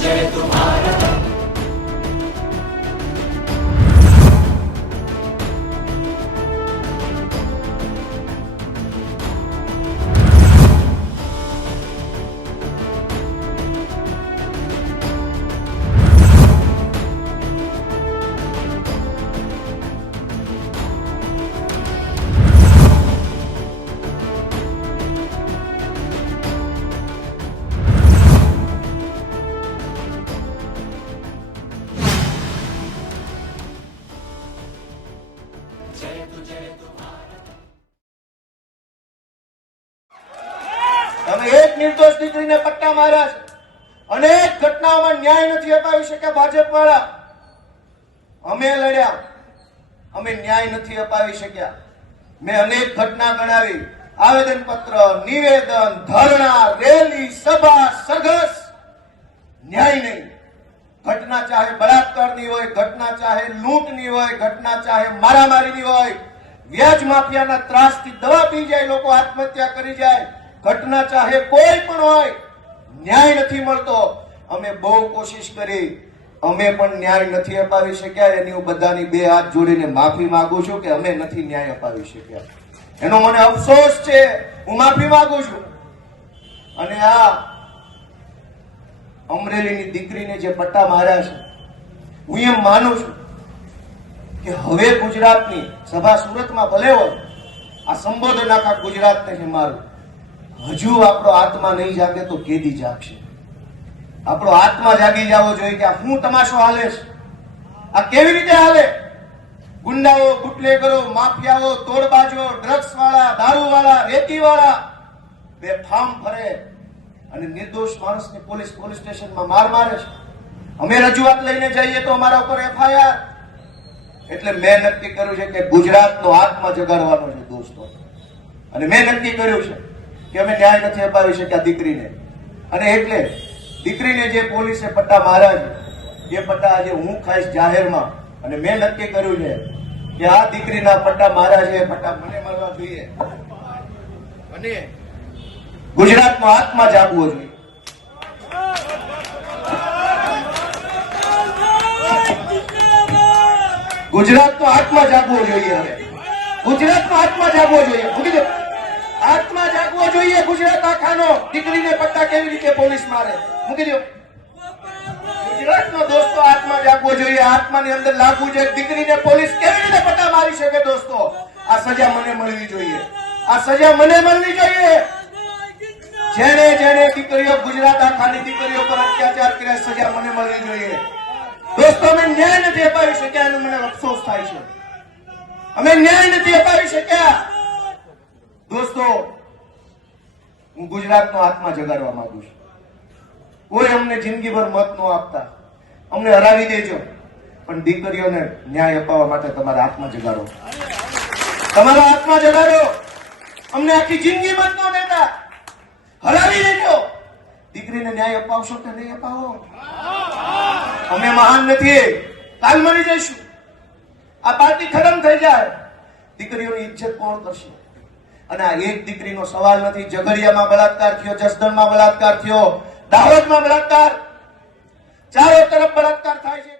Sanche tu તમે એક નિર્દોષ દીકરીને પટ્ટા માર્યા છે. અનેક ઘટનાઓમાં ન્યાય નથી અપાવી શક્યા ભાજપ વાળા અમે લડ્યા. અમે ન્યાય નથી અપાવી શક્યા. મેં અનેક ઘટના ગણાવી. આવેદન પત્ર નિવેદન, ધરણા, રેલી, સભા સરઘસ ન્યાય નહીં ઘટના ચાહે બળાત્કારની હોય ઘટના ચાહે લૂંટની હોય, ઘટના ચાહે મારામારીની હોય, વ્યાજ માફિયાના ત્રાસથી દવા પી જાય, લોકો આત્મહત્યા કરી જાય, ઘટના ચાહે કોઈ પણ હોય, ન્યાય નથી મળતો. અમે બહુ કોશિશ કરી, અમે પણ ન્યાય નથી અપાવી શક્યા, એની હું બધાની બે હાથ જોડીને માફી માંગુ છું કે અમે નથી ન્યાય અપાવી શક્યા. એનો મને અફસોસ છે, હું માફી માંગુ છું. અને આ અમરેલીની દીકરીને જે પટ્ટા માર્યા છે હું એમ માનું છું કે હવે ગુજરાતની સભા સુરતમાં ભલે હોય, આ સંબોધન આખા ગુજરાતને છે મારું. હજુ આપણો આત્મા નહીં જાગે તો કેદી જાગશે? આપણો આત્મા જાગી જવો જોઈએ કે આ શું તમાશો હાલે છે? આ કેવી રીતે હાલે? ગુંડાઓ, બુટલેગરો, માફિયાઓ, તોડબાજો ડ્રગ્સ વાળા દારૂ વાળા રેતી વાળા બે ફાર્મ ફરે અને નિર્દોષ માણસને પોલીસ પોલીસ સ્ટેશનમાં માર મારે છે. અમે રજૂઆત લઈને જઈએ તો અમારા ઉપર એફઆઈઆર. એટલે મેં નક્કી કર્યું છે કે ગુજરાતનો આત્મા જગાડવાનો છે દોસ્તો અને મેં નક્કી કર્યું છે કે અમે ન્યાય નથી અપાવી શક્યા દીકરીને. અને એટલે દીકરીને જે પોલીસે પટ્ટા માર્યા છે એ પટ્ટા આજે હું ખાઈશ જાહેરમાં. અને મેં નક્કી કર્યું છે કે આ દીકરીના પટ્ટા મારા છે પટ્ટા મને મળવા જોઈએ. અને ગુજરાતનો આત્મા જાગવો જોઈએ. ગુજરાતનો આત્મા જાગવો જોઈએ હવે ગુજરાતનો આત્મા જાગવો જોઈએ મૂકી દો આત્મા જાગવો જોઈએ ગુજરાત આખાનો દીકરીને પટ્ટા કેવી રીતે પોલીસ મારે? મૂકી દો. ગુજરાતનો દોસ્તો આત્મા જાગવો જોઈએ. આત્માની અંદર લાગવું જોઈએ દીકરીને પોલીસ કેવી રીતે પટ્ટા મારી શકે દોસ્તો? આ સજા મને મળવી જોઈએ. આ સજા મને મળવી જોઈએ. જેને જેને દીકરીઓ ગુજરાત આખાની દીકરીઓ પર અત્યાચાર કર્યા, સજા મને મળવી જોઈએ. દોસ્તો, અમે ન્યાય નથી અપાવી શક્યા, એનો મને અફસોસ છે. અમે ન્યાય નથી અપાવી શક્યા. દોસ્તો, હું ગુજરાતનો આત્મા જગાડવા માંગુ છું. કોઈ અમને જિંદગીભર મત ન આપતા. અમને હરાવી દેજો. પણ દીકરીઓને ન્યાય અપાવવા માટે તમારા આત્મા જગાડો. તમારો આત્મા જગાડો. અમને આખી જિંદગી મત ન દેતા. હરાવી દેજો. દીકરીને ન્યાય અપાવશો કે નહીં અપાવો? અમે મહાન નથી. કાલ મળી જઈશું. આ પાર્ટી ખતમ થઈ જાય. દીકરીઓની ઇજ્જત કોણ કરશે? અને આ એક દીકરીનો સવાલ નથી. ઝઘડિયામાં બળાત્કાર થયો, જસદણમાં બળાત્કાર થયો, દાહોદમાં બળાત્કાર. ચારો તરફ બળાત્કાર થાય છે.